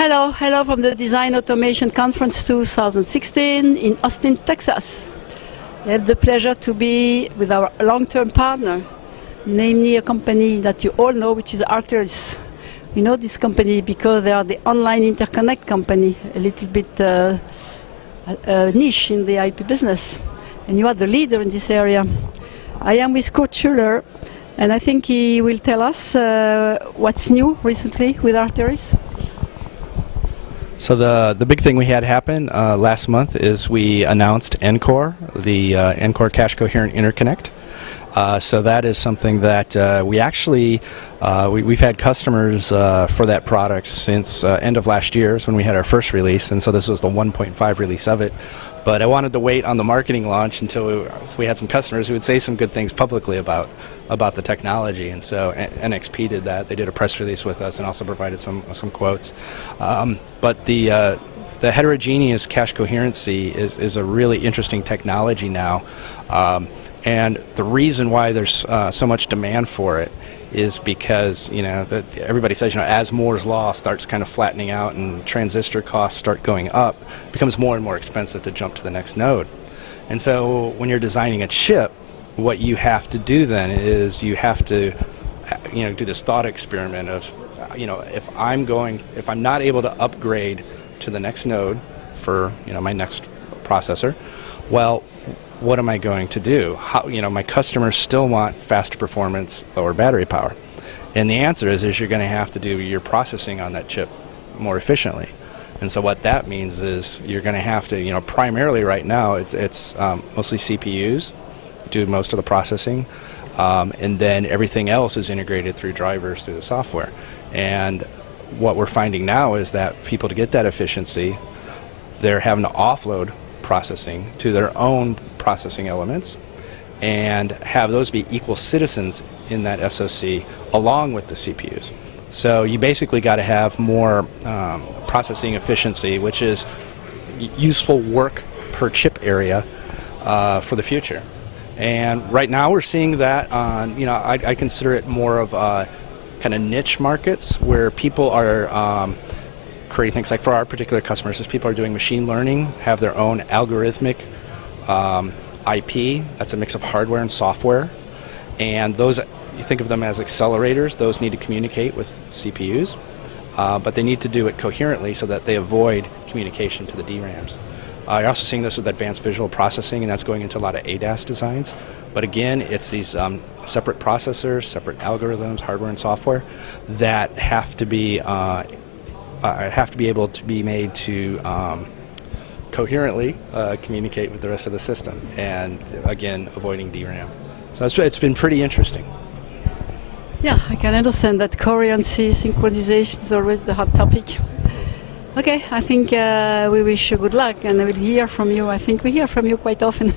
Hello from the Design Automation Conference 2016 in Austin, Texas. I have the pleasure to be with our long-term partner, namely a company that you all know, which is Arteris. We know this company because they are the online interconnect company, a little bit niche in the IP business. And you are the leader in this area. I am with Kurt Schuller, and I think he will tell us what's new recently with Arteris. So the big thing we had happen last month is we announced Encore, the Encore Cache Coherent Interconnect. So that is something that we actually, we've had customers for that product since end of last year is when we had our first release, and so this was the 1.5 release of it. But I wanted to wait on the marketing launch until we had some customers who would say some good things publicly about the technology, and so NXP did that. They did a press release with us and also provided some quotes. But the heterogeneous cache coherency is a really interesting technology now, and the reason why there's so much demand for it is because everybody says as Moore's law starts kind of flattening out and transistor costs start going up, it becomes more and more expensive to jump to the next node. And so when you're designing a chip, what you have to do then is you have to do this thought experiment of if I'm not able to upgrade to the next node for my next processor, well, what am I going to do? My customers still want faster performance, lower battery power. And the answer is you're going to have to do your processing on that chip more efficiently. And so what that means is you're going to have to, primarily right now, it's mostly CPUs do most of the processing, and then everything else is integrated through drivers through the software. And what we're finding now is that people, to get that efficiency, they're having to offload processing to their own processing elements and have those be equal citizens in that SoC along with the CPUs. So you basically got to have more processing efficiency, which is useful work per chip area for the future. And right now we're seeing that on, I consider it more of kind of niche markets where people are creating things like, for our particular customers, as people are doing machine learning, have their own algorithmic IP. That's a mix of hardware and software. And those, you think of them as accelerators, those need to communicate with CPUs, but they need to do it coherently so that they avoid communication to the DRAMs. You're also seeing this with advanced visual processing, and that's going into a lot of ADAS designs. But again, it's these separate processors, separate algorithms, hardware and software, that have to be able to be made to coherently communicate with the rest of the system, and again, avoiding DRAM. So it's been pretty interesting. Yeah, I can understand that coherency, synchronization is always the hot topic. Okay, I think we wish you good luck, and we'll hear from you. I think we hear from you quite often.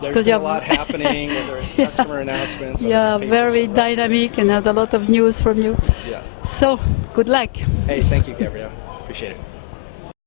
There's a lot happening, whether it's customer announcements. Yeah, very dynamic, and has a lot of news from you. Yeah. So, good luck. Hey, thank you, Gabrielle. Appreciate it.